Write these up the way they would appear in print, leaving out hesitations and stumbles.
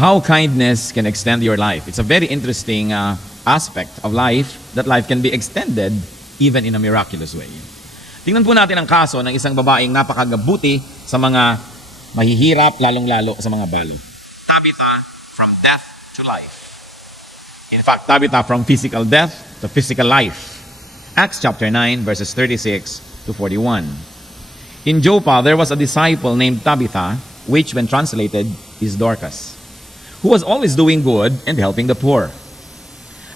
how kindness can extend your life. It's a very interesting aspect of life, that life can be extended even in a miraculous way. Tingnan po natin ang kaso ng isang babaeng napakagabuti sa mga mahihirap, lalong-lalo sa mga balo. Tabitha, from death to life. In fact, Tabitha, from physical death to physical life. Acts chapter 9, verses 36 to 41. In Joppa, there was a disciple named Tabitha, which when translated is Dorcas, who was always doing good and helping the poor.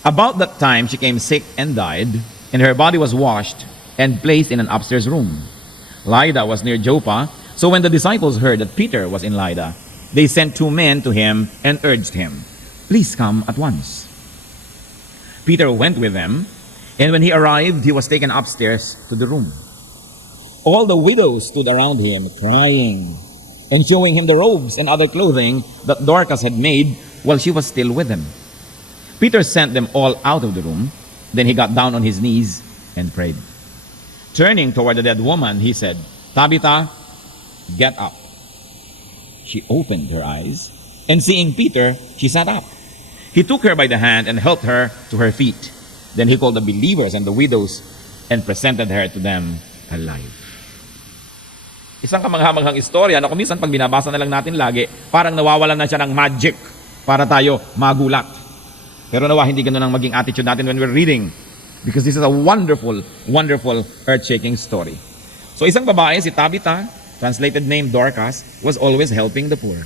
About that time, she came sick and died, and her body was washed and placed in an upstairs room. Lydda was near Joppa, so when the disciples heard that Peter was in Lydda, they sent 2 men to him and urged him, "Please come at once." Peter went with them, and when he arrived, he was taken upstairs to the room. All the widows stood around him, crying, and showing him the robes and other clothing that Dorcas had made while she was still with them. Peter sent them all out of the room. Then he got down on his knees and prayed. Turning toward the dead woman, he said, "Tabitha, get up." She opened her eyes, and seeing Peter, she sat up. He took her by the hand and helped her to her feet. Then he called the believers and the widows and presented her to them alive. Isang kamangha-manghang istorya na kung minsan pag binabasa na lang natin lagi, parang nawawalan na siya ng magic para tayo magulat. Pero nawa hindi ganun ang maging attitude natin when we're reading, because this is a wonderful, wonderful, earth-shaking story. So isang babae, si Tabitha, translated name Dorcas, was always helping the poor.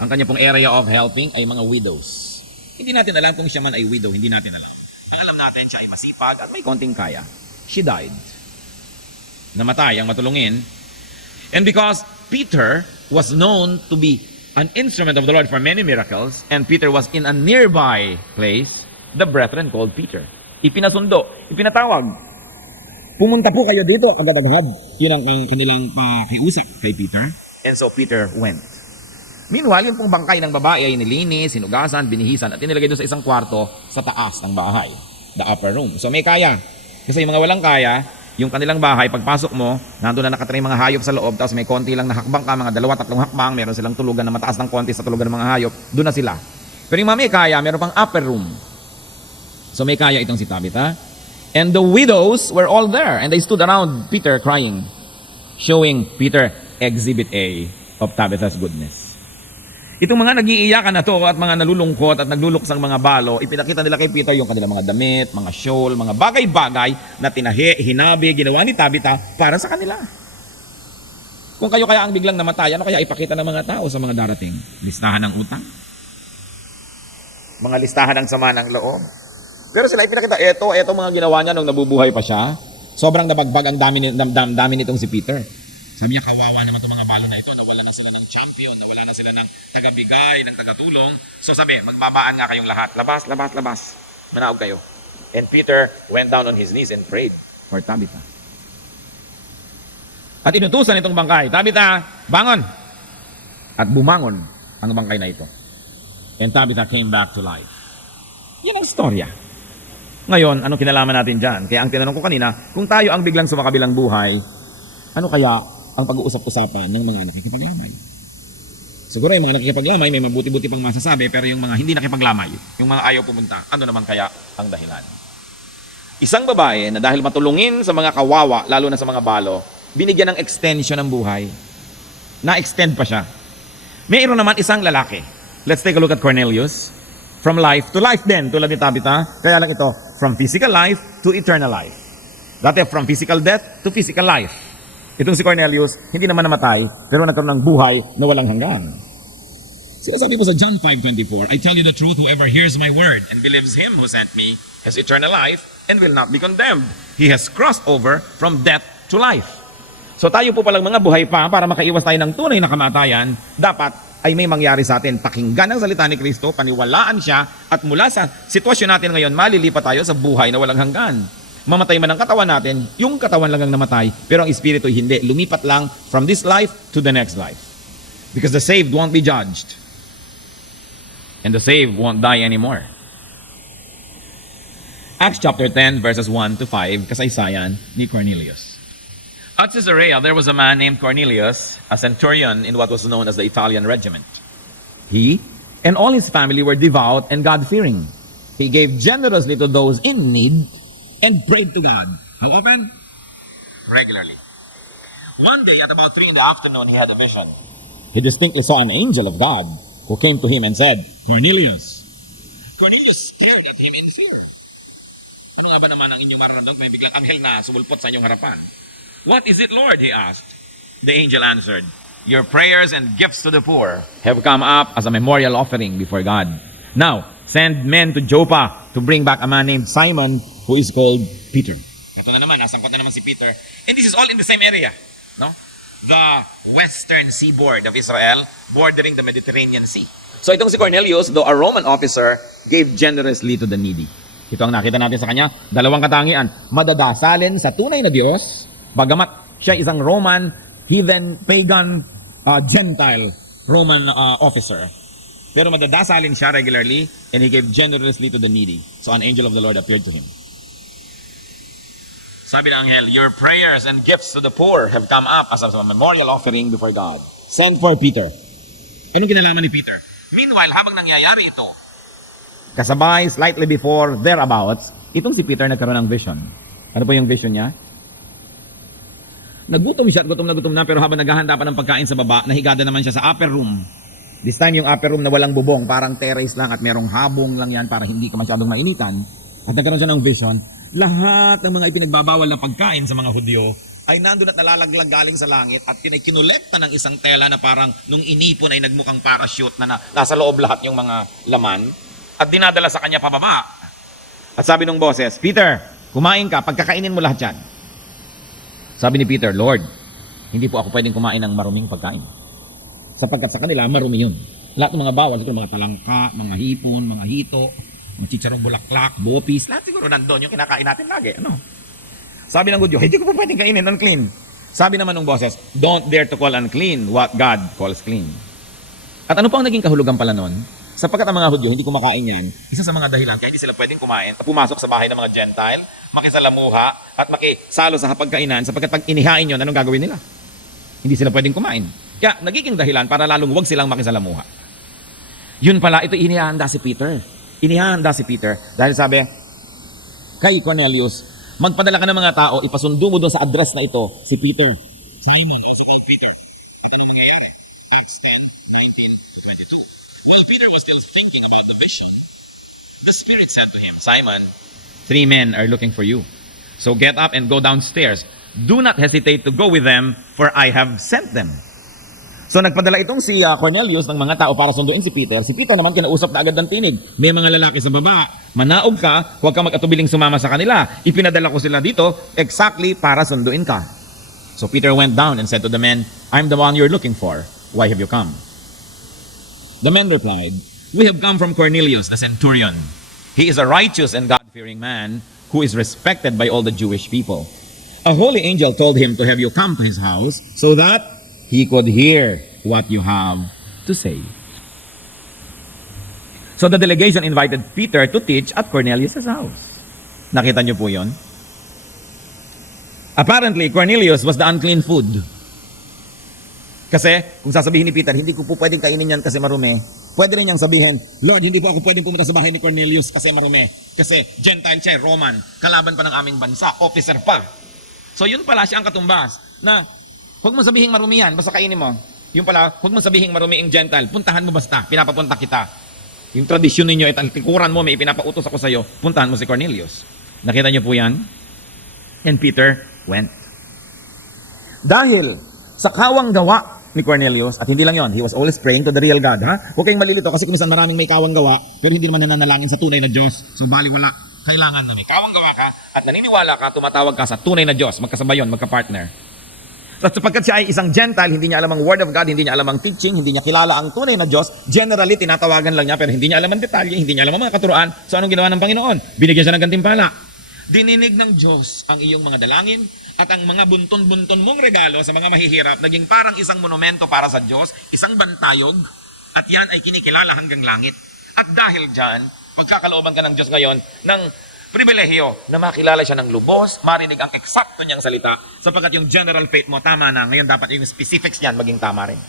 Ang kanya pong area of helping ay mga widows. Hindi natin alam kung siya man ay widow, hindi natin alam. Alam natin siya ay masipag at may konting kaya. She died. Namatay ang matulungin. And because Peter was known to be an instrument of the Lord for many miracles, and Peter was in a nearby place, the brethren called Peter. Ipinasundo, ipinatawag. Pumunta po kayo dito, kagadaghad. Yun ang kanilang pakiusap kay Peter. And so Peter went. Meanwhile, yung pong bangkay ng babae ay nilinis, sinugasan, binihisan, at inilagay doon sa isang kwarto sa taas ng bahay. The upper room. So may kaya. Kasi yung mga walang kaya, yung kanilang bahay, pagpasok mo, nandun na nakatira yung mga hayop sa loob, tapos may konti lang na hakbang ka, mga 2-3 hakbang, meron silang tulugan na mataas ng konti sa tulugan ng mga hayop, doon na sila. Pero yung mga may kaya, meron pang upper room. So may kaya itong si Tabitha. And the widows were all there, and they stood around Peter crying, showing Peter exhibit A of Tabitha's goodness. Itong mga nag-iiyakan na to at mga nalulungkot at nagluluksang mga balo, ipinakita nila kay Peter yung kanilang mga damit, mga shawl, mga bagay-bagay na tinahi, hinabi, ginawa ni Tabitha para sa kanila. Kung kayo kaya ang biglang namatay, ano kaya ipakita ng mga tao sa mga darating? Listahan ng utang? Mga listahan ng sama ng loob? Pero sila ipinakita, eto mga ginawa niya nung nabubuhay pa siya. Sobrang nabagbag ang dami nitong si Peter. Sabi niya, kawawa naman itong mga balo na ito, nawala na sila ng champion, nawala na sila ng tagabigay, ng tagatulong. So sabi, magbabaan nga kayong lahat. Labas, labas, labas. Manaog kayo. And Peter went down on his knees and prayed for Tabitha. At inutusan itong bangkay, Tabitha, bangon! At bumangon ang bangkay na ito. And Tabitha came back to life. Yan ang storya. Ngayon, anong kinalaman natin dyan? Kaya ang tinanong ko kanina, kung tayo ang biglang sumakabilang buhay, ano kaya ang pag-uusap-usapan ng mga nakikipaglamay? Siguro yung mga nakikipaglamay, may mabuti-buti pang masasabi, pero yung mga hindi nakipaglamay, yung mga ayaw pumunta, ano naman kaya ang dahilan? Isang babae na dahil matulungin sa mga kawawa, lalo na sa mga balo, binigyan ng extension ng buhay. Na-extend pa siya. Mayroon naman isang lalaki. Let's take a look at Cornelius. From life to life din, tulad ni Tabitha. Kaya lang ito, from physical life to eternal life. Dati from physical death to physical life. Itong si Cornelius, hindi naman namatay, pero nagkaroon ng buhay na walang hanggan. Sinasabi po sa John 5:24, I tell you the truth, whoever hears my word and believes him who sent me has eternal life and will not be condemned. He has crossed over from death to life. So tayo po palang mga buhay pa para makaiwas tayo ng tunay na kamatayan, dapat ay may mangyari sa atin. Pakinggan ang salita ni Kristo, paniwalaan siya, at mula sa sitwasyon natin ngayon, malilipat tayo sa buhay na walang hanggan. Mamatay man ang katawan natin, yung katawan lang ang namatay, pero ang espiritu hindi. Lumipat lang from this life to the next life. Because the saved won't be judged. And the saved won't die anymore. Acts chapter 10 verses 1 to 5, kasaysayan ni Cornelius. At Caesarea, there was a man named Cornelius, a centurion in what was known as the Italian regiment. He and all his family were devout and God-fearing. He gave generously to those in need and prayed to God. How often? Regularly. One day at about 3 in the afternoon, he had a vision. He distinctly saw an angel of God who came to him and said, Cornelius. Cornelius stared at him in fear. Ano nga ba naman ang inyong mararamdaman? May biglang anghel na sumulpot sa inyong harapan. What is it, Lord? He asked. The angel answered, Your prayers and gifts to the poor have come up as a memorial offering before God. Now, send men to Joppa to bring back a man named Simon who is called Peter. Ito na naman, nasangkot na naman si Peter. And this is all in the same area. No? The western seaboard of Israel, bordering the Mediterranean Sea. So itong si Cornelius, though a Roman officer, gave generously to the needy. Ito ang nakita natin sa kanya, dalawang katangian. Madadasalin sa tunay na Diyos, bagamat siya isang Roman, heathen, pagan, Gentile Roman officer. Pero madadasalin siya regularly and he gave generously to the needy. So an angel of the Lord appeared to him. Sabi ng anghel, Your prayers and gifts to the poor have come up as a memorial offering before God. Send for Peter. Anong kinalaman ni Peter? Meanwhile, habang nangyayari ito, kasabay, slightly before, thereabouts, itong si Peter nagkaroon ng vision. Ano po yung vision niya? Nagutom siya at gutom na pero habang naghahanda pa ng pagkain sa baba, nahigada naman siya sa upper room. This time yung upper room na walang bubong, parang terrace lang at merong habong lang yan para hindi ka masyadong mainitan. At nagkaroon siya ng vision, lahat ng mga ipinagbabawal na pagkain sa mga Hudyo ay nandun at nalalaglag galing sa langit at kinulekta ng isang tela na parang nung inipon ay nagmukhang parachute na nasa loob lahat yung mga laman at dinadala sa kanya pababa. At sabi ng boses, Peter, kumain ka, pagkakainin mo lahat yan. Sabi ni Peter, Lord, hindi po ako pwedeng kumain ng maruming pagkain. Sapagkat sa kanila, marumi yun. Lahat ng mga bawal, siguro mga talangka, mga hipon, mga hito, mga chicharong bulaklak, bopis, lahat siguro nandun yung kinakain natin lagi. Ano? Sabi ng Hudyo, hindi ko po pwedeng kainin, unclean. Sabi naman ng boses, don't dare to call unclean what God calls clean. At ano pa ang naging kahulugan pala nun? Sapagkat ang mga Hudyo, hindi kumakain yan, isa sa mga dahilan kaya hindi sila pwedeng kumain at pumasok sa bahay ng mga Gentile, makisalamuha at makisalo sa hapagkainan sapagkat pag inihain yun, anong gagawin nila? Hindi sila pwedeng kumain. Kaya nagiging dahilan para lalong huwag silang makisalamuha. Yun pala, ito inihahanda si Peter. Inihahanda si Peter dahil sabi, kay Cornelius, magpadala ka ng mga tao, ipasundo mo doon sa address na ito, si Peter. Simon, also called Peter. At anong mangyayari? Acts 10:19-22. While Peter was still thinking about the vision, the Spirit said to him, Simon, 3 men are looking for you. So get up and go downstairs. Do not hesitate to go with them, for I have sent them. So nagpadala itong si Cornelius ng mga tao para sunduin si Peter. Si Peter naman kinausap na agad ng tinig. May mga lalaki sa baba. Manaog ka, huwag ka mag-atubiling sumama sa kanila. Ipinadala ko sila dito exactly para sunduin ka. So Peter went down and said to the men, I'm the one you're looking for. Why have you come? The men replied, We have come from Cornelius, the centurion. He is a righteous and God-fearing man who is respected by all the Jewish people. A holy angel told him to have you come to his house so that he could hear what you have to say. So the delegation invited Peter to teach at Cornelius' house. Nakita niyo po yun? Apparently, Cornelius was the unclean food. Kasi, kung sasabihin ni Peter, hindi ko po pwedeng kainin yan kasi marumi. Pwede rin niyang sabihin, Lord, hindi po ako pwedeng pumunta sa bahay ni Cornelius kasi marumi. Kasi Gentile siya, Roman, kalaban pa ng aming bansa, officer pa. So yun pala siya ang katumbas na huwag mo sabihin marumi yan, basta kainin mo. Yung pala, huwag mo sabihin marumi yung Gentile, puntahan mo basta, pinapapunta kita. Yung tradisyon ninyo, tikuran mo, may pinapautos ako sa iyo, puntahan mo si Cornelius. Nakita niyo po yan? And Peter went. Dahil sa kawang gawa ni Cornelius, at hindi lang yon, he was always praying to the real God, ha? Huwag kayong malilito kasi kung minsan maraming may kawang gawa, pero hindi naman nananalangin sa tunay na Diyos. So baliwala, kailangan na may kawang gawa ka, at naniniwala ka, tumatawag ka sa tunay na Diyos, magkasabay yun, magka-partner. At sapagkat siya ay isang Gentile, hindi niya alam ang Word of God, hindi niya alam ang teaching, hindi niya kilala ang tunay na Diyos, generally, tinatawagan lang niya, pero hindi niya alam ang detalye, hindi niya alam ang mga katuruan. So anong ginawa ng Panginoon? Binigyan siya ng gantimpala. Dininig ng Diyos ang iyong mga dalangin, at ang mga bunton-bunton mong regalo sa mga mahihirap, naging parang isang monumento para sa Diyos, isang bantayog, at yan ay kinikilala hanggang langit. At dahil dyan, pagkakalooban ka ng Diyos ngayon, ng pribilehiyo na makilala siya ng lubos, marinig ang eksakto niyang salita, sapagkat yung general faith mo, tama na. Ngayon dapat yung specifics niyan maging tama rin.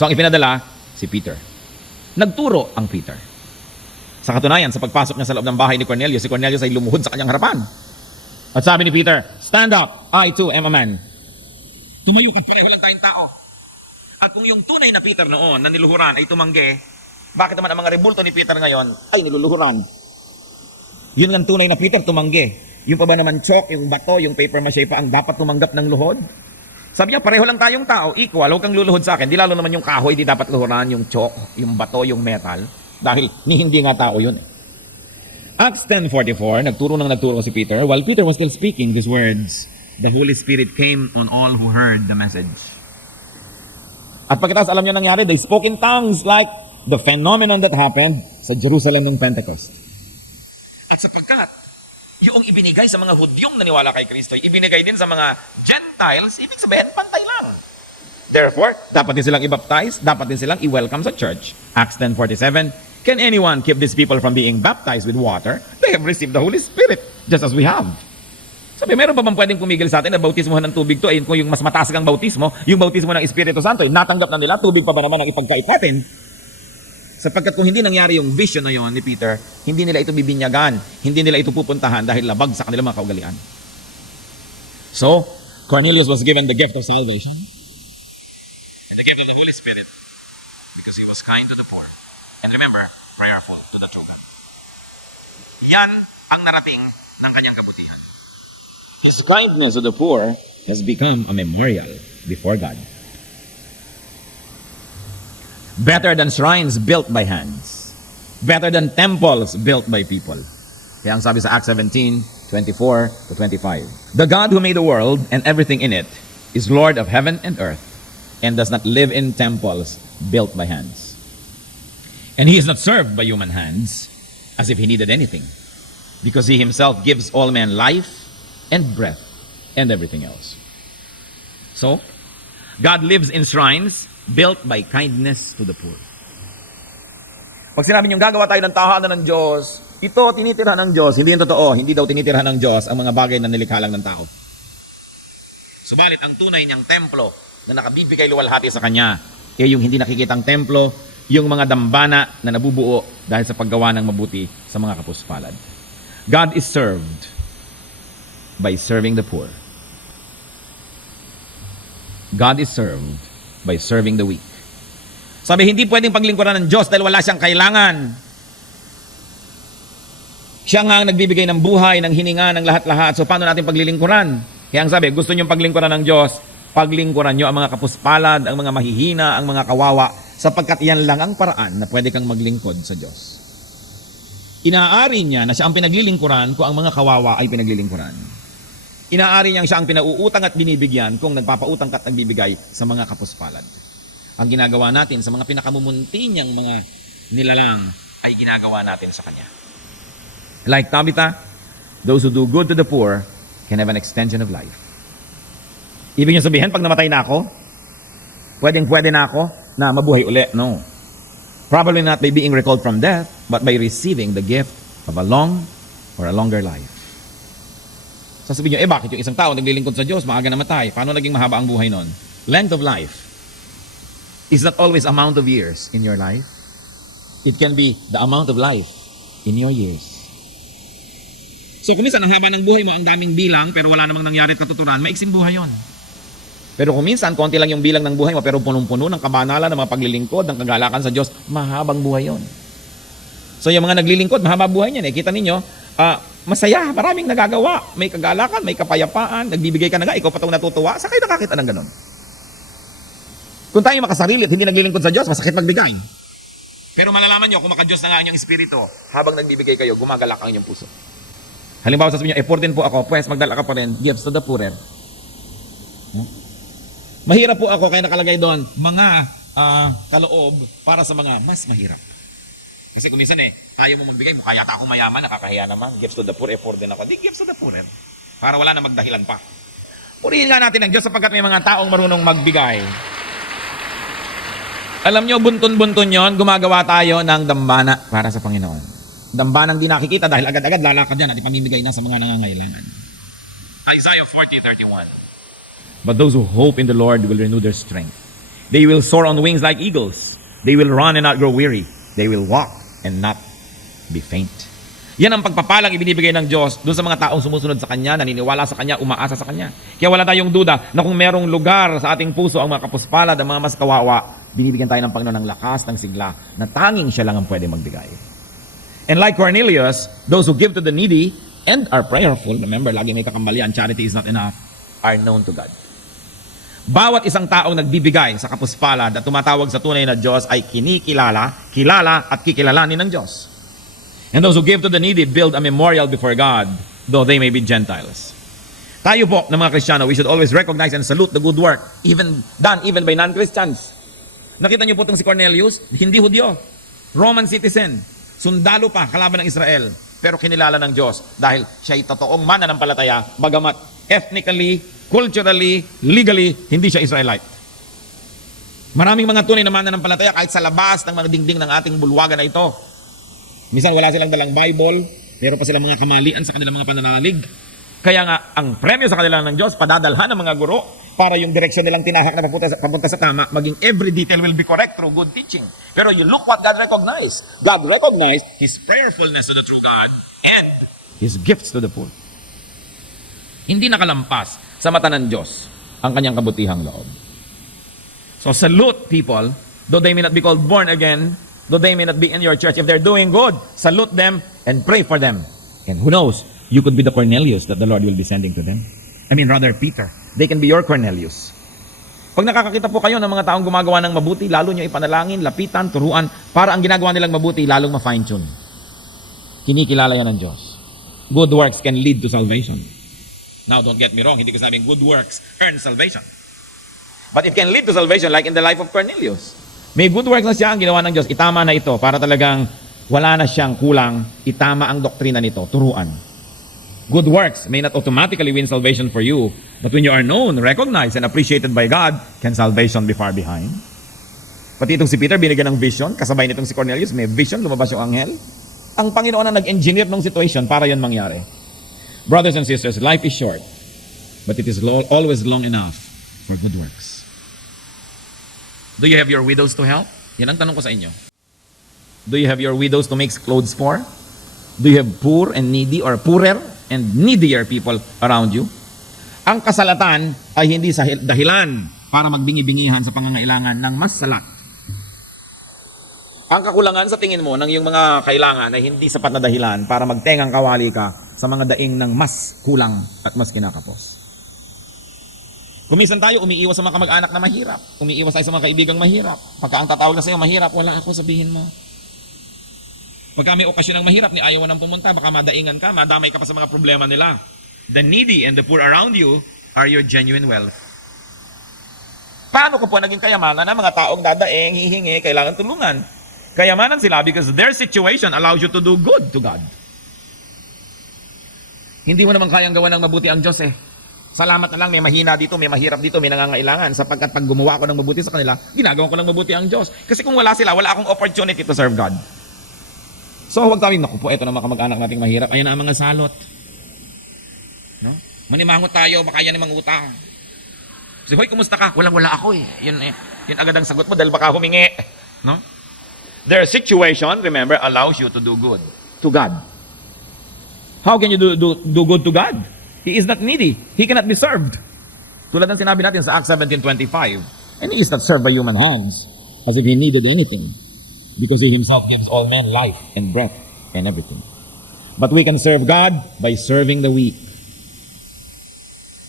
So ang ipinadala, si Peter. Nagturo ang Peter. Sa katunayan, sa pagpasok niya sa loob ng bahay ni Cornelius, si Cornelius ay lumuhod sa kanyang harapan. At sabi ni Peter, "Stand up, I too am a man." Tumayo ka, pareho lang tayong tao. At kung yung tunay na Peter noon na niluhuran ay tumanggi, bakit naman ang mga rebulto ni Peter ngayon ay niluluhuran? Yun ang tunay na Peter, tumanggi. Yung pa ba naman chalk, yung bato, yung paper mache pa ang dapat tumanggap ng luhod? Sabi niya, pareho lang tayong tao, equal, huwag kang luluhod sa akin. Di lalo naman yung kahoy, di dapat luhuran, yung chalk, yung bato, yung metal. Dahil hindi nga tao yun. Acts 10:44, nagturo si Peter. While Peter was still speaking these words, the Holy Spirit came on all who heard the message. At pagkatapos alam niyo nangyari, they spoke in tongues like the phenomenon that happened sa Jerusalem nung Pentecost. At sapagkat yung ibinigay sa mga Hudyong naniwala kay Kristo, ibinigay din sa mga Gentiles, ibig sabihin, pantay lang. Therefore, dapat din silang i-baptize, dapat din silang i-welcome sa church. Acts 10:47, can anyone keep these people from being baptized with water? They have received the Holy Spirit, just as we have. Sabi, meron pa bang pwedeng pumigil sa atin na bautismohan ng tubig to? Ayun, kung yung mas mataas kang bautismo, yung bautismo ng Espiritu Santo, natanggap na nila, tubig pa ba naman ang ipagkait natin? Sapagkat kung hindi nangyari yung vision na yon ni Peter, hindi nila ito bibinyagan, hindi nila ito pupuntahan dahil labag sa kanilang mga kaugalian. So, Cornelius was given the gift of salvation, the gift of the Holy Spirit, because he was kind to the poor. And remember, prayerful to the children. Yan ang narating ng kanyang kabutihan. His kindness to the poor has become a memorial before God. Better than shrines built by hands. Better than temples built by people. Kaya ang sabi sa Acts 17:24-25. The God who made the world and everything in it is Lord of heaven and earth and does not live in temples built by hands. And he is not served by human hands as if he needed anything, because he himself gives all men life and breath and everything else. So, God lives in shrines built by kindness to the poor. Pag sinabi niyong gagawa tayo ng tahanan ng Diyos, ito tinitirhan ng Diyos, hindi yung totoo, hindi daw tinitirhan ng Diyos ang mga bagay na nilikha lang ng tao. Subalit ang tunay niyang templo na nakabibigay luwalhati sa Kanya, yung hindi nakikitang templo, yung mga dambana na nabubuo dahil sa paggawa ng mabuti sa mga kapuspalad. God is served by serving the poor. God is served by serving the weak. Sabi, hindi pwedeng paglingkuran ng Diyos dahil wala siyang kailangan. Siya nga ang nagbibigay ng buhay, ng hininga, ng lahat-lahat. So, paano natin paglilingkuran? Kaya ang sabi, gusto niyong paglingkuran ng Diyos, paglingkuran niyo ang mga kapuspalad, ang mga mahihina, ang mga kawawa, sapagkat yan lang ang paraan na pwede kang maglingkod sa Diyos. Inaari niya na siya ang pinaglilingkuran kung ang mga kawawa ay pinaglilingkuran. Inaari niyang siya ang pinauutang at binibigyan kung nagpapautang at nagbibigay sa mga kapuspalad. Ang ginagawa natin sa mga pinakamumunti niyang mga nilalang ay ginagawa natin sa Kanya. Like Tabitha, those who do good to the poor can have an extension of life. Ibig niyo sabihin, pag namatay na ako, pwede na ako na mabuhay uli. No. Probably not by being recalled from death, but by receiving the gift of a long or a longer life. Sasabihin nyo, bakit yung isang tao naglilingkod sa Diyos, maaga namatay? Paano naging mahaba ang buhay nun? Length of life is not always amount of years in your life. It can be the amount of life in your years. So kung minsan ang haba ng buhay mo, ang daming bilang, pero wala namang nangyari at katuturan, maiksing buhay yon. Pero kung minsan, konti lang yung bilang ng buhay mo, pero punong-puno ng kabanalan, ng mga paglilingkod, ng kagalakan sa Diyos, mahabang buhay yon. So yung mga naglilingkod, mahaba buhay niyan. Kita ninyo, masaya, maraming nagagawa, may kagalakan, may kapayapaan, nagbibigay ka na nga, ikaw pa itong natutuwa, sa kayo nakakita ng ganun. Kung tayo makasarili at hindi naglilingkod sa Diyos, masakit magbigay. Pero malalaman nyo, kung maka-Diyos na nga ang inyong espiritu, habang nagbibigay kayo, gumagalak ang inyong puso. Halimbawa, sasabihin nyo, poor din po ako, pues magdala ka pa rin, gifts to the poorer. Mahirap po ako, kaya nakalagay doon, mga kaloob para sa mga mas mahirap. Kasi kung minsan ayaw mo magbigay, mukha yata ako mayaman, nakakahiya naman. Gifts to the poor, poor din ako. Di, gifts to the poor. Para wala na magdahilan pa. Purihin nga natin ang Diyos sapagkat may mga taong marunong magbigay. Alam nyo, bunton-bunton yon, gumagawa tayo ng dambana para sa Panginoon. Dambanang di nakikita dahil agad-agad lalakad yan at ipamimigay na sa mga nangangailangan. Isaiah 40:31. But those who hope in the Lord will renew their strength. They will soar on wings like eagles. They will run and not grow weary. They will walk and not be faint. Yan ang pagpapalang ibinibigay ng Diyos doon sa mga taong sumusunod sa Kanya, naniniwala sa Kanya, umaasa sa Kanya. Kaya wala tayong duda na kung merong lugar sa ating puso ang mga kapuspalad, ang mga mas kawawa, binibigyan tayo ng Panginoon ng lakas, ng sigla, na tanging siya lang ang pwede magbigay. And like Cornelius, those who give to the needy and are prayerful, remember, lagi may kakambalian, charity is not enough, are known to God. Bawat isang taong nagbibigay sa kapuspalad at tumatawag sa tunay na Diyos ay kinikilala, kilala at kikilalanin ng Diyos. And those who give to the needy build a memorial before God, though they may be Gentiles. Tayo po, ng mga Kristiyano, we should always recognize and salute the good work, even done even by non-Christians. Nakita niyo po itong si Cornelius, hindi Hudyo, Roman citizen, sundalo pa, kalaban ng Israel, pero kinilala ng Diyos dahil siya ay totoong mananampalataya, bagamat ethnically, culturally, legally, hindi siya Israelite. Maraming mga tunay na mananampalataya kahit sa labas ng mga dingding ng ating bulwagan na ito. Minsan wala silang dalang Bible, meron pa silang mga kamalian sa kanilang mga pananalig. Kaya nga, ang premyo sa kanila ng Diyos, padadalhan ng mga guro para yung direksyon nilang tinahak na papunta sa tama, maging every detail will be correct through good teaching. Pero you look what God recognized. God recognized His prayerfulness to the true God and His gifts to the poor. Hindi nakalampas sa mata ng Diyos ang kanyang kabutihang loob. So salute people, though they may not be called born again, though they may not be in your church. If they're doing good, salute them and pray for them. And who knows, you could be the Cornelius that the Lord will be sending to them. I mean, rather Peter. They can be your Cornelius. Pag nakakakita po kayo ng mga taong gumagawa ng mabuti, lalo nyo ipanalangin, lapitan, turuan, para ang ginagawa nilang mabuti, lalong ma-fine-tune. Kinikilala yan ng Diyos. Good works can lead to salvation. Now, don't get me wrong, hindi ko sabing good works earn salvation. But it can lead to salvation like in the life of Cornelius. May good works na siya ang ginawa ng Diyos. Itama na ito para talagang wala na siyang kulang. Itama ang doktrina nito. Turuan. Good works may not automatically win salvation for you, but when you are known, recognized, and appreciated by God, can salvation be far behind? Pati itong si Peter, binigyan ng vision. Kasabay nitong si Cornelius, may vision, lumabas yung anghel. Ang Panginoon ang nag-engineer ng situation para yun mangyari. Brothers and sisters, life is short, but it is always long enough for good works. Do you have your widows to help? Yan ang tanong ko sa inyo. Do you have your widows to make clothes for? Do you have poor and needy or poorer and needier people around you? Ang kasalatan ay hindi dahilan para magbingi-bingihan sa pangangailangan ng mas salat. Ang kakulangan sa tingin mo ng iyong mga kailangan ay hindi sapat na dahilan para magtengang kawali ka sa mga daing ng mas kulang at mas kinakapos. Kuminsan tayo umiiwas sa mga kamag-anak na mahirap. Umiiwas tayo sa mga kaibigang mahirap. Pagka ang tatawag na sa'yo mahirap, wala ako, sabihin mo. Pagka may okasyon ng mahirap, ni ayaw mo nang pumunta, baka madaingan ka, madamay ka pa sa mga problema nila. The needy and the poor around you are your genuine wealth. Paano ko po naging kayamanan ng mga taong dadaing, hihingi, kailangan tulungan? Kayamanan sila because their situation allows you to do good to God. Hindi mo naman kayang gawa ng mabuti ang Diyos eh. Salamat na lang, may mahina dito, may mahirap dito, may nangangailangan. Sapagkat pag gumawa ko ng mabuti sa kanila, ginagawa ko ng mabuti ang Diyos. Kasi kung wala sila, wala akong opportunity to serve God. So huwag tawin, naku po, ito na mga kamag-anak nating mahirap. Ayan na ang mga salot. No? Manimangot tayo, baka yan ang mga utang. Kasi, hoy, kumusta ka? Walang-wala ako eh. Yun agad ang sagot mo dahil baka humingi. No? Their situation, remember, allows you to do good to God. How can you do good to God? He is not needy. He cannot be served. Tulad ng sinabi natin sa Acts 17:25. And He is not served by human hands as if He needed anything, because He Himself gives all men life and breath and everything. But we can serve God by serving the weak.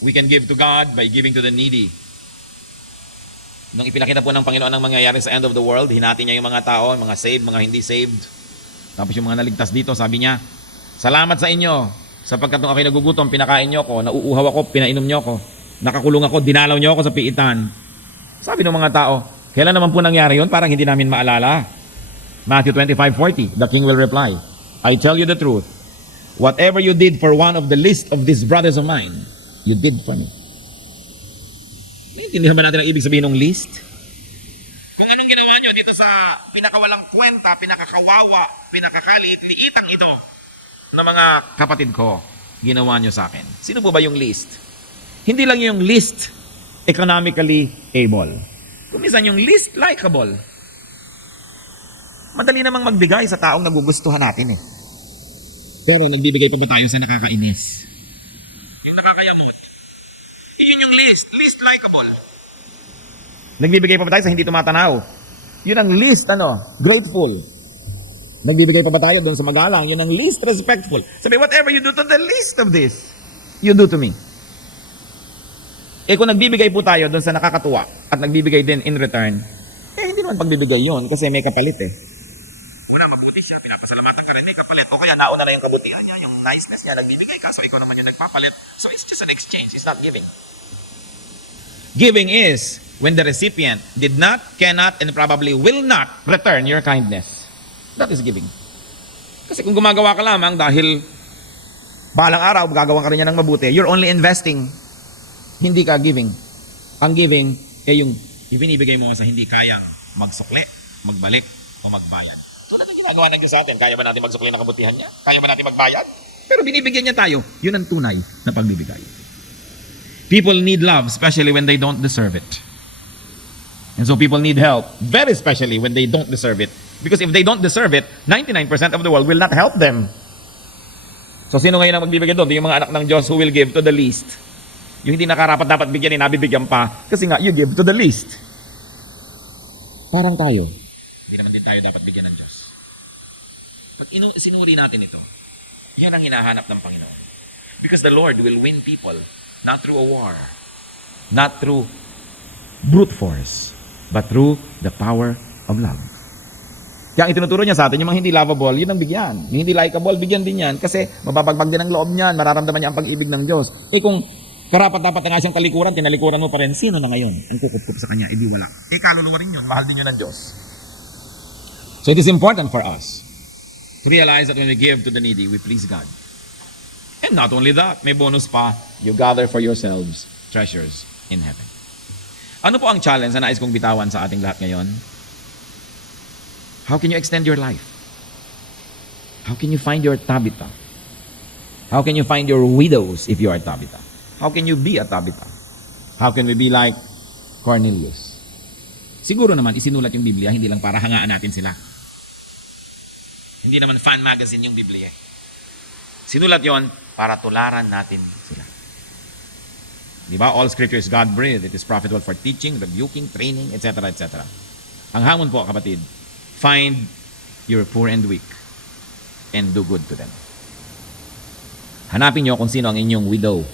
We can give to God by giving to the needy. Nung ipinakita po ng Panginoon ang mangyayari sa end of the world, hinati niya yung mga tao, mga saved, mga hindi saved. Tapos yung mga naligtas dito, sabi niya, salamat sa inyo, sapagkat nung ako'y nagugutom, pinakain niyo ako, nauuhaw ako, pinainom niyo ako, nakakulong ako, dinalaw niyo ako sa piitan. Sabi ng mga tao, kailan naman po nangyari yun? Parang hindi namin maalala. Matthew 25:40, the king will reply, I tell you the truth, whatever you did for one of the least of these brothers of mine, you did for me. Hindi naman natin ang ibig sabihin ng least. Kung anong ginawa nyo dito sa pinakawalang kwenta, pinakakawawa, pinakakaliitang ito na mga kapatid ko, ginawa nyo sa akin. Sino po ba yung least? Hindi lang yung least economically able. Kung minsan yung least likable. Madali namang magbigay sa taong nagugustuhan natin eh. Pero nagbibigay pa ba tayo sa nakakainis? Yung nakakayamot. Yun yung least likable. Nagbibigay pa ba tayo sa hindi tumatanaw? Yun ang least, grateful. Nagbibigay pa ba tayo doon sa magalang? Yun ang least respectful. Sabi, whatever you do to the least of this, you do to me. Kung nagbibigay po tayo doon sa nakakatuwa at nagbibigay din in return, hindi naman pagbibigay yun kasi may kapalit eh. Muna, mabuti siya, pinapasalamatan ka rin, may kapalit. O kaya nauna na yung kabutihan niya, yung niceness niya, nagbibigay ka, so ikaw naman yung nagpapalit. So it's just an exchange, it's not giving. Giving is when the recipient did not, cannot, and probably will not return your kindness. That is giving. Kasi kung gumagawa ka lamang dahil balang araw, gagawa ka rin niya ng mabuti, you're only investing. Hindi ka giving. Ang giving ay yung ibinibigay mo sa hindi kayang magsukli, magbalik, o magbayad. Tulad ng ginagawa ng Diyos sa atin. Kaya ba natin magsukli ng kabutihan niya? Kaya ba natin magbayad? Pero binibigyan niya tayo. Yun ang tunay na pagbibigay. People need love, especially when they don't deserve it. And so people need help, very especially when they don't deserve it. Because if they don't deserve it, 99% of the world will not help them. So sino ngayon ang magbibigay doon? Yung mga anak ng Diyos who will give to the least. Yung hindi nakarapat dapat bigyan, nabibigyan pa. Kasi nga, you give to the least. Parang tayo. Hindi naman din tayo dapat bigyan ng Diyos. Pag sinuri natin ito, yan ang hinahanap ng Panginoon. Because the Lord will win people, not through a war, not through brute force, but through the power of love. Kaya ang itinuturo niya sa atin, yung mga hindi lovable, yun ang bigyan. Yung hindi likable, bigyan din yan. Kasi mababagbag din ang loob niyan, mararamdaman niya ang pag-ibig ng Diyos. Kung karapat-dapat na nga siyang kalikuran, tinalikuran mo pa rin, sino na ngayon ang kukup sa kanya? Di wala. Kaluluwa rin yun, mahal din yun ng Diyos. So it is important for us to realize that when we give to the needy, we please God. And not only that, may bonus pa, you gather for yourselves treasures in heaven. Ano po ang challenge na nais kong bitawan sa ating lahat ngayon? How can you extend your life? How can you find your Tabitha? How can you find your widows if you are Tabitha? How can you be a Tabitha? How can we be like Cornelius? Siguro naman, isinulat yung Biblia, hindi lang para hangaan natin sila. Hindi naman fan magazine yung Biblia. Sinulat yon para tularan natin sila. Di ba? All scripture is God-breathed. It is profitable for teaching, rebuking, training, etc., etc. Ang hamon po, kapatid, find your poor and weak and do good to them. Hanapin nyo kung sino ang inyong widow.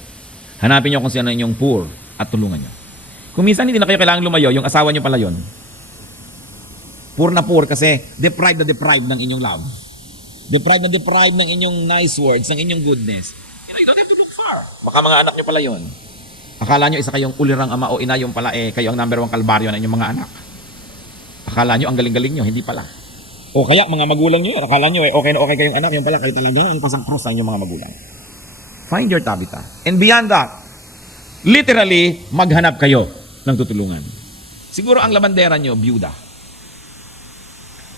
Hanapin nyo kung sino ang inyong poor at tulungan nyo. Kung minsan hindi na kayo kailangang lumayo, yung asawa nyo pala yon. Poor na poor kasi deprived na deprived ng inyong love. Deprived na deprived ng inyong nice words, ng inyong goodness. You don't have to look far. Baka mga anak nyo pala yon. Akala nyo isa kayong ulirang ama o ina, yung pala kayo ang number 1 kalbaryo ng inyong mga anak. Akala nyo ang galing-galing nyo, hindi pala. O kaya mga magulang nyo yun, akala nyo okay na okay kayong anak, yung pala kayo talaga ang pasang-cross ng inyong mga magulang. Find your Tabitha. And beyond that, literally, maghanap kayo ng tutulungan. Siguro ang labandera nyo, byuda.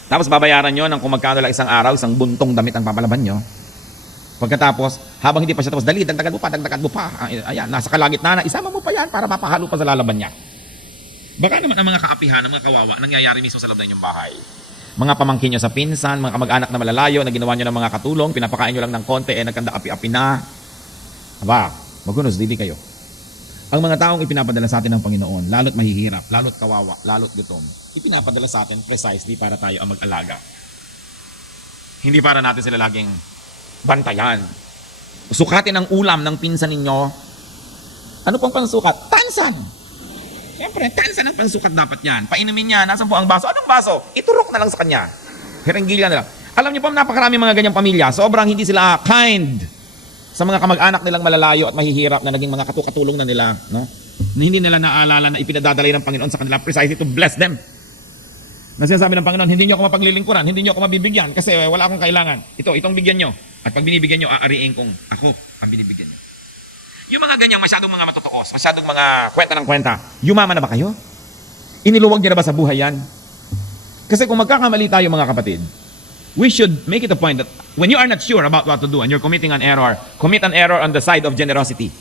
Tapos babayaran nyo ng kung magkano lang isang araw, isang buntong damit ang papalaban nyo. Pagkatapos, habang hindi pa siya tapos, dali, dagdagan mo pa. Ayan, nasa kalagitnaan na, isama mo pa yan para mapahalo pa sa lalaban niya. Baka naman ang mga kaapihan, ang mga kawawa, nangyayari mismo sa loob ng inyong bahay. Mga pamangkin nyo sa pinsan, mga kamag-anak na malalayo, na ginawa nyo ng mga katulong, pinapakain nyo lang ng konti, nagkanda api-api na. Aba, magunos, dili kayo. Ang mga taong ipinapadala sa atin ng Panginoon, lalo't mahihirap, lalo't kawawa, lalo't gutom, ipinapadala sa atin precisely para tayo ang mag-alaga. Hindi para natin sila laging bantayan. Sukatin ang ulam ng pinsan ninyo. Ano pang pansukat? Tansan! Siyempre, tansan ang pansukat dapat yan. Painumin niya, nasan po ang baso? Anong baso? Iturok na lang sa kanya. Hiringgilyan nila. Alam niyo po, napakarami mga ganyang pamilya. Sobrang hindi sila kind sa mga kamag-anak nilang malalayo at mahihirap na naging mga katulong na nila. No? Na hindi nila naalala na ipinadadalay ng Panginoon sa kanila precisely to bless them. Na sinasabi ng Panginoon, hindi niyo ako mapaglilingkuran, hindi niyo ako mabibigyan kasi wala akong kailangan. Itong bigyan niyo. At pag binibigyan niyo, aariin kong ako ang binibigyan niyo. Yung mga ganyang masyadong mga matutukos, masyadong mga kwenta ng kwenta, yumaman na ba kayo? Iniluwag niyo na ba sa buhay yan? Kasi kung magkakamali tayo mga kapatid, we should make it a point that when you are not sure about what to do and you're committing an error, commit an error on the side of generosity.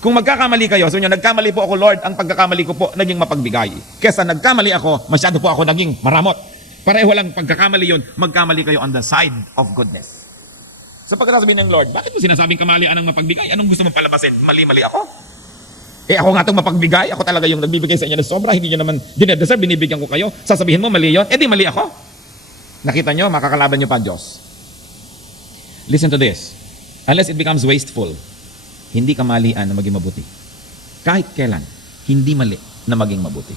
Kung magkakamali kayo, so nyo, nagkamali po ako, Lord, ang pagkakamali ko po naging mapagbigay. Kesa nagkamali ako, masyado po ako naging maramot. Pareho lang pagkakamali yun, magkamali kayo on the side of goodness. Sapagkat sabihin ng Lord, bakit mo sinasabing kamalian ang mapagbigay? Anong gusto mo palabasin? Mali-mali ako? Ako nga itong mapagbigay, ako talaga yung nagbibigay sa inyo ng sobra, hindi nyo naman dinedeserve, binibigyan ko kayo. Sasabihin mo, mali yun? Di mali ako. Nakita nyo, makakalaban nyo pa Diyos. Listen to this. Unless it becomes wasteful, hindi kamalian na maging mabuti. Kahit kailan, hindi mali na maging mabuti.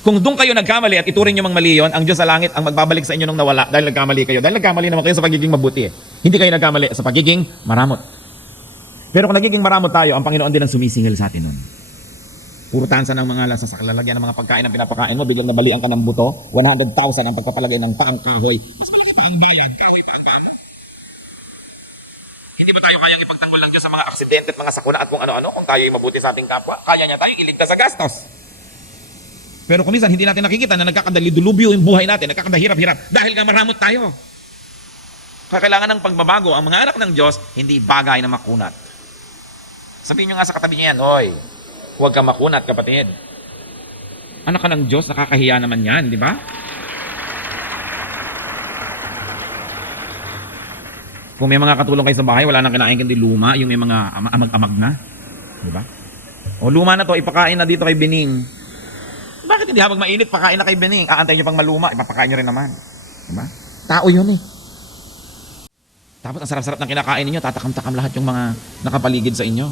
Kung doon kayo nagkamali at ituring nyo mang mali yun, ang Diyos sa langit ang magbabalik sa inyo nung nawala dahil nagkamali kayo. Dahil nagkamali naman kayo sa pagiging mabuti. Hindi kayo nagkamali sa pagiging maramot. Pero kung nagiging maramot tayo, ang Panginoon din ang sumisingil sa atin nun. Puro tansa ng mga lasa sa lalagyan ng mga pagkain ang pinapakain mo, biglang nabalian ka ng buto, 100,000 ang pagpapalagay ng taang kahoy. Mas malaki pa ang bayan, kasi tagal. Hindi ba tayo kayang ipagtanggol lang dyan sa mga aksidente at mga sakuna at kung ano-ano? Kung tayo ay mabuti sa ating kapwa, kaya niya tayong iligtas sa gastos. Pero kung minsan hindi natin nakikita na nagkakadalidulubyo yung buhay natin, nagkakadahirap-hirap dahil nga maramot tayo. Kailangan ng pagbabago. Ang mga anak ng Diyos, hindi bagay na makunat. Sabihin nyo nga sa katabi niya yan, "Hoy, huwag ka makunat, kapatid. Anak ka ng Diyos, nakakahiya naman yan, di ba?" Kung may mga katulong kayo sa bahay, wala nang kinain kundi luma, yung may mga amag-amag na. Di ba? O luma na to, ipakain na dito kay Bening. Bakit hindi habang mainit, pakain na kay Bening? Aantayin nyo pang maluma, ipapakain nyo rin naman. Di ba? Tao yun eh. Tapos ang sarap-sarap ng kinakain ninyo, tatakam-takam lahat yung mga nakapaligid sa inyo.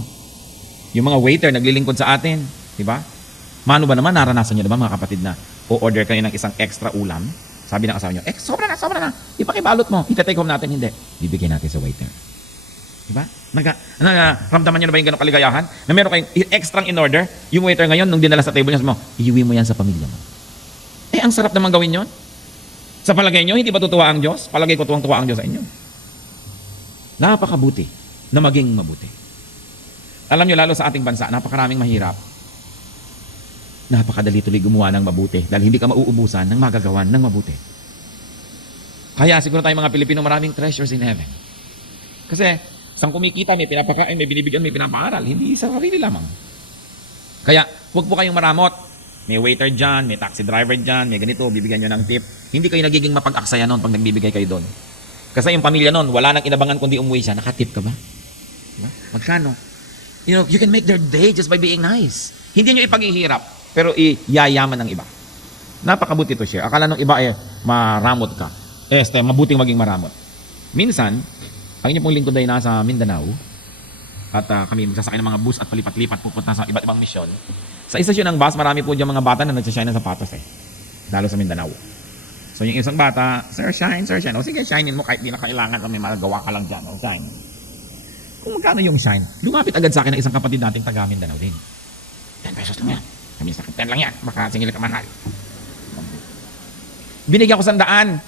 Yung mga waiter naglilingkod sa atin, di ba? Mano ba naman, naranasan niyo ba mga kapatid na o-order kayo ng isang extra ulam? Sabi ng asawa niyo, sobra na. Ipakibalot mo, ita-take home natin, hindi. Bibigyan natin sa waiter. Di ba? Ramdaman niyo na ba yung ganong kaligayahan? Na meron kayong extra in-order, yung waiter ngayon, nung dinala sa table niya, sabi mo, iuwi mo yan sa pamilya mo. Ang sarap naman gawin yon. Sa palagay niyo, hindi ba tutuwa ang Diyos? Palagay ko tuwang-tuwa ang Diyos sa inyo. Napakabuti na maging mabuti. Alam nyo, lalo sa ating bansa, napakaraming mahirap. Napakadali tuloy gumawa ng mabuti dahil hindi ka mauubusan ng magagawan ng mabuti. Kaya siguro tayong mga Pilipino maraming treasures in heaven. Kasi sang kumikita, may pinapakain, may binibigyan, may pinapaaral. Hindi sa sarili lamang. Kaya huwag po kayong maramot. May waiter dyan, may taxi driver dyan, may ganito, bibigyan nyo ng tip. Hindi kayo nagiging mapag-aksaya noon pag nagbibigay kayo doon. Kasi yung pamilya noon, wala nang inabangan kundi umuwi siya. Nakatip ka ba? Diba? Magkano? You can make their day just by being nice. Hindi nyo ipaghihirap, pero iyayaman ng iba. Napakabuti to share. Akala nung iba maramot ka. Mabuting maging maramot. Minsan, ang inyong pong lingkod ay nasa Mindanao, at kami magsasakay ng mga bus at palipat-lipat pupunta sa iba't ibang misyon. Sa istasyon ng bus, marami po dyan mga bata na nagsashine ng sapatos lalo sa Mindanao. So yung isang bata, Sir, shine. O sige, shinein mo kahit di na kailangan kami magagawa ka lang dyan. O shine. Kung magkano yung shine, lumapit agad sa akin ng isang kapatid nating taga Mindanao din. 10 pesos lang yan. Kami sa 10 lang yan. Baka singil ka mahal. Binigyan ko 100.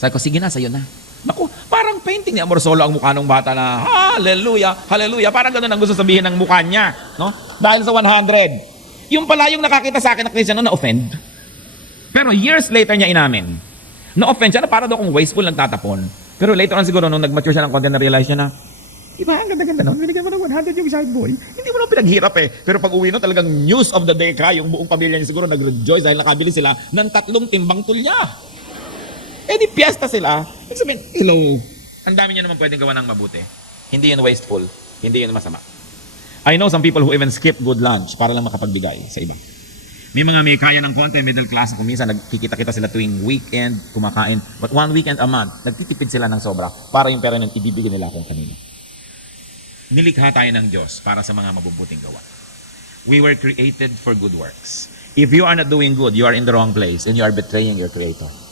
Sabi ko, sige na, sa'yo na. Naku, parang painting ni Amorsolo ang mukha ng bata na, hallelujah, hallelujah. Parang ganun ang gusto sabihin ng mukha niya. No? Dahil sa 100. Yung pala yung nakakita sa akin na Christian na-offend. Pero years later niya inamin. Na-offend siya na para daw kung wasteful nagtatapon. Pero later on siguro, nung nag-mature siya ng konti, na-realize niya na, iba, ang ganda-ganda nun. Binigyan mo ng 100 yung side boy. Hindi mo na pinaghirap Pero pag uwi no, talagang news of the day ka. Yung buong pamilya niya siguro nag-rejoice dahil nakabili sila ng 3 timbang tulya. Di piyesta sila. Sabihin, hello. Ang dami niya naman pwedeng gawa ng mabuti. Hindi yun wasteful. Hindi yun masama. I know some people who even skip good lunch para lang makapagbigay sa iba. May kaya ng konti, middle class. Kung minsan nagkikita-kita sila tuwing weekend, kumakain. But 1 weekend a month, nagtitipid sila ng sobra para yung pera nun ibibigay nila kung kanino. Nilikha tayo ng Diyos para sa mga mabubuting gawa. We were created for good works. If you are not doing good, you are in the wrong place and you are betraying your Creator.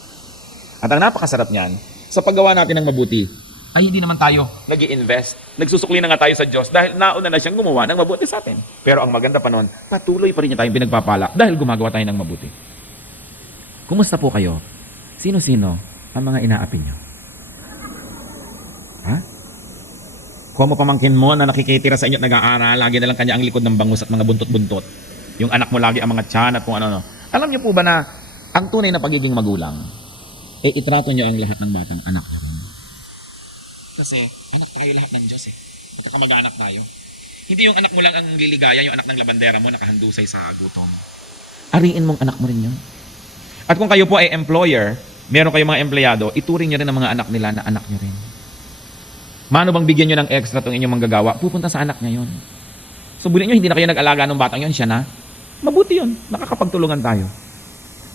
At ang napakasarap niyan, sa paggawa natin ng mabuti, ay hindi naman tayo nag-i-invest. Nagsusukli na nga tayo sa Diyos dahil nauna na siyang gumawa ng mabuti sa atin. Pero ang maganda pa noon, patuloy pa rin niya tayong pinagpapala dahil gumagawa tayo ng mabuti. Kumusta po kayo? Sino-sino ang mga inaapi niyo? Ha? Kung mo pamangkin mo na nakikitira sa inyo at nag-aaral, lagi na lang kanya ang likod ng bangus at mga buntot-buntot. Yung anak mo lagi ang mga tiyan at kung ano-ano. Alam niyo po ba na ang tunay na pagiging magulang, itrato niyo ang lahat ng batang anak niyo. Kasi anak tayo lahat ng Diyos Magkakamag-anak tayo. Hindi yung anak mo lang ang liligaya, yung anak ng labandera mo nakahandusay sa gutom. Ariin mong anak mo rin yun. At kung kayo po ay employer, meron kayong mga empleyado, ituring nyo rin ang mga anak nila na anak nyo rin. Mano bang bigyan nyo ng extra itong inyong manggagawa? Pupunta sa anak niya yun. So, bulin nyo, hindi na kayo nag-alaga ng batang yun, siya na. Mabuti yun. Nakakapagtulungan tayo.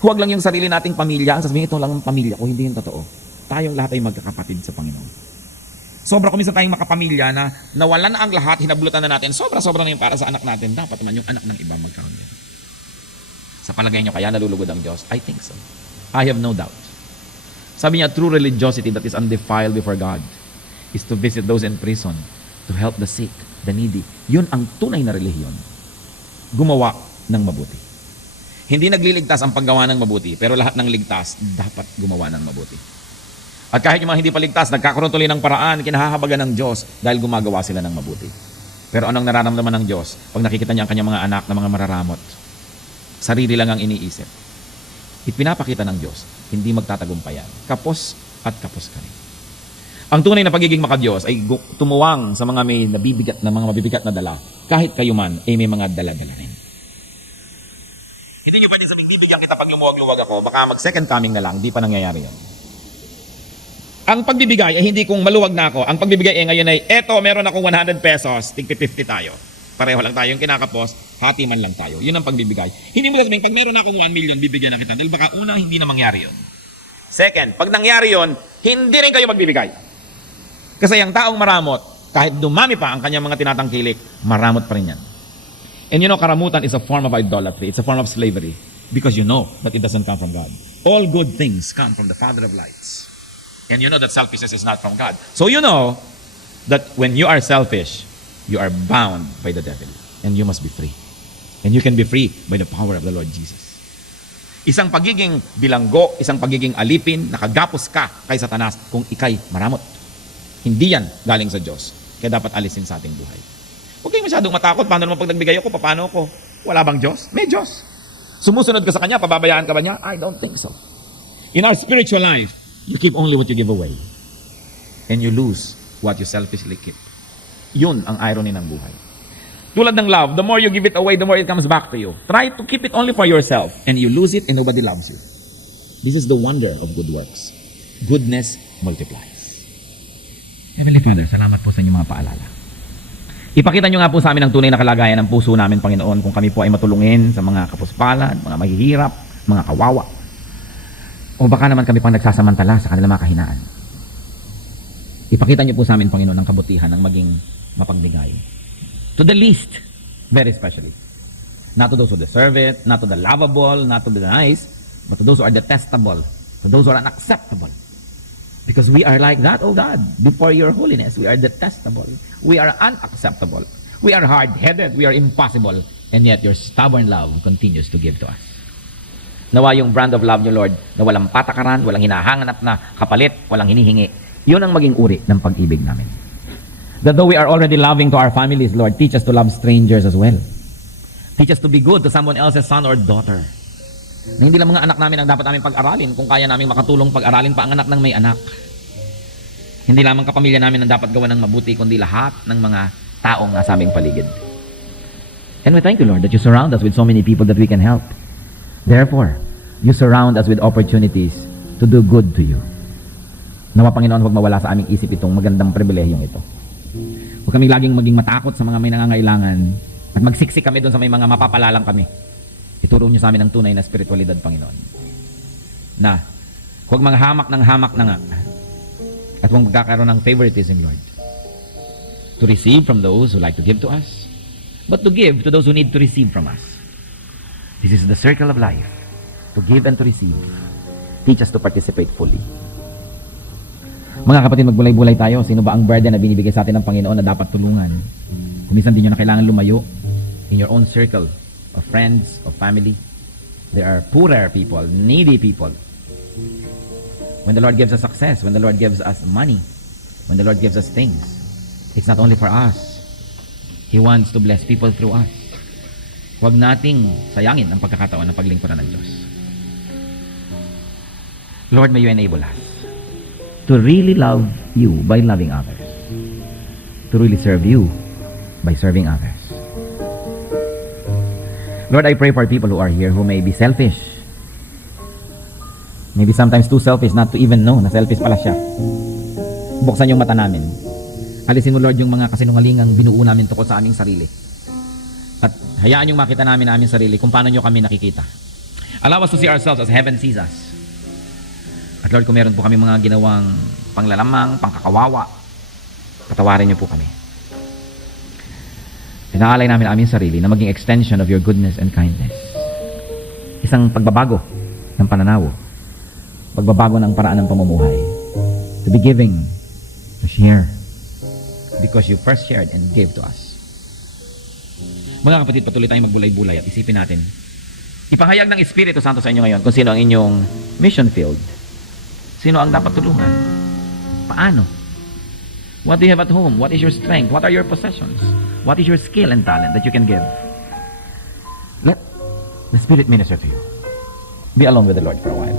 Huwag lang yung sarili nating pamilya. Ang sasabihin, ito lang ang pamilya ko. Hindi yung totoo. Tayong lahat ay magkakapatid sa Panginoon. Sobra kuminsan tayong makapamilya na nawalan na ang lahat, hinablutan na natin. Sobra-sobra na yung para sa anak natin. Dapat naman yung anak ng iba magkaroon din. Sa palagay nyo, kaya nalulugod ang Diyos? I think so. I have no doubt. Sabi niya, true religiosity that is undefiled before God is to visit those in prison, to help the sick, the needy. Yun ang tunay na relihiyon. Gumawa ng mabuti. Hindi nagliligtas ang paggawa ng mabuti, pero lahat ng ligtas dapat gumawa ng mabuti. At kahit yung mga hindi pa ligtas, nagkakaroon tuloy ng paraan, kinahahabagan ng Diyos dahil gumagawa sila ng mabuti. Pero anong nararamdaman ng Diyos pag nakikita niya ang kanyang mga anak na mga mararamot? Sarili lang ang iniisip. Ipinapakita ng Diyos, hindi magtatagumpayan. Kapos at kapos ka rin. Ang tunay na pagiging makadiyos ay tumuwang sa mga may nabibigat na mga mabibigat na dala. Kahit kayo man, ay may mga dala-dala rin. Hindi nyo pwede sabihin, bibigyan kita pag lumuwag-luwag ako, baka mag-second coming na lang, di pa nangyayari yun. Ang pagbibigay ay hindi kung maluwag na ako. Ang pagbibigay ay ngayon ay, eto, meron akong 100 pesos, tig-50 tayo. Pareho lang tayong kinakapos, hati man lang tayo. Yun ang pagbibigay. Hindi mo sabihin, pag meron akong 1 million, bibigyan na kita. Dahil baka una, hindi na mangyari yun. Second, pag nangyari yun, hindi rin kayo magbibigay. Kasi ang taong maramot, kahit dumami pa ang kanyang mga tinatangkilik, maramot pa rin yan. And you know, karamutan is a form of idolatry. It's a form of slavery. Because you know that it doesn't come from God. All good things come from the Father of lights. And you know that selfishness is not from God. So you know that when you are selfish, you are bound by the devil. And you must be free. And you can be free by the power of the Lord Jesus. Isang pagiging bilanggo, isang pagiging alipin, nakagapos ka kay Satanas kung ikay maramot. Hindi yan galing sa Diyos. Kaya dapat alisin sa ating buhay. Huwag kayong masyadong matakot. Paano naman pag nagbigay ako? Paano ako? Wala bang Diyos? May Diyos. Sumusunod ka sa Kanya? Pababayaan ka ba niya? I don't think so. In our spiritual life, you keep only what you give away. And you lose what you selfishly keep. Yun ang irony ng buhay. Tulad ng love, the more you give it away, the more it comes back to you. Try to keep it only for yourself. And you lose it and nobody loves you. This is the wonder of good works. Goodness multiplies. Heavenly Father, salamat po sa inyong mga paalala. Ipakita nyo nga po sa amin ang tunay na kalagayan ng puso namin, Panginoon, kung kami po ay matulungin sa mga kapuspalad, mga mahihirap, mga kawawa. O baka naman kami pang nagsasamantala sa kanilang mga kahinaan. Ipakita nyo po sa amin, Panginoon, ang kabutihan ng maging mapagbigay. To the least, very especially. Not to those who deserve it, not to the lovable, not to the nice, but to those who are detestable, to those who are unacceptable. Because we are like that, oh God, before your holiness. We are detestable. We are unacceptable. We are hard-headed. We are impossible. And yet your stubborn love continues to give to us. Nawa yung brand of love nyo, Lord, na walang patakaran, walang hinahanganap na kapalit, walang hinihingi. Yun ang maging uri ng pag-ibig namin. That though we are already loving to our families, Lord, teach us to love strangers as well. Teach us to be good to someone else's son or daughter. Na hindi lang mga anak namin ang dapat namin pag-aralin kung kaya namin makatulong pag-aralin pa ang anak ng may anak. Hindi lamang kapamilya namin ang dapat gawa ng mabuti, kundi lahat ng mga taong nasa aming paligid. And we thank you, Lord, that you surround us with so many people that we can help. Therefore, you surround us with opportunities to do good to you. Nawa, Panginoon, huwag mawala sa aming isip itong magandang pribilehiyong ito. Huwag kami laging maging matakot sa mga may nangangailangan at magsiksik kami doon sa may mga mapapalalang kami. Ituro niyo sa amin ang tunay na spiritualidad, Panginoon. Na huwag hamak na nga. At huwag magkakaroon ng favoritism, Lord. To receive from those who like to give to us, but to give to those who need to receive from us. This is the circle of life. To give and to receive. Teach us to participate fully. Mga kapatid, magbulay-bulay tayo. Sino ba ang burden na binibigay sa atin ng Panginoon na dapat tulungan? Kung minsan din nyo na kailangan lumayo in your own circle of friends, of family. There are poorer people, needy people. When the Lord gives us success, when the Lord gives us money, when the Lord gives us things, it's not only for us. He wants to bless people through us. Huwag nating sayangin ang pagkakataon ng paglingkuran ng Diyos. Lord, may you enable us to really love you by loving others. To really serve you by serving others. Lord, I pray for people who are here who may be selfish, Maybe sometimes too selfish not to even know na selfish pala siya. Buksan yung mata namin. Alisin mo, Lord, yung mga kasinungalingang binuo namin tungkol sa aming sarili. At hayaan yung makita namin aming sarili kung paano nyo kami nakikita. Allow us to see ourselves as heaven sees us. At Lord, kung meron po kami mga ginawang panglalamang, pangkakawawa, patawarin niyo po kami. Inaalay namin aming sarili na maging extension of your goodness and kindness. Isang pagbabago ng pananaw. Pagbabago ng paraan ng pamumuhay. To be giving, to share. Because you first shared and gave to us. Mga kapatid, patuloy tayong magbulay-bulay at isipin natin. Ipahayag ng Espiritu Santo sa inyo ngayon kung sino ang inyong mission field. Sino ang dapat tulungan? Paano? What do you have at home? What is your strength? What are your possessions? What is your skill and talent that you can give? Let the Spirit minister to you. Be alone with the Lord for a while.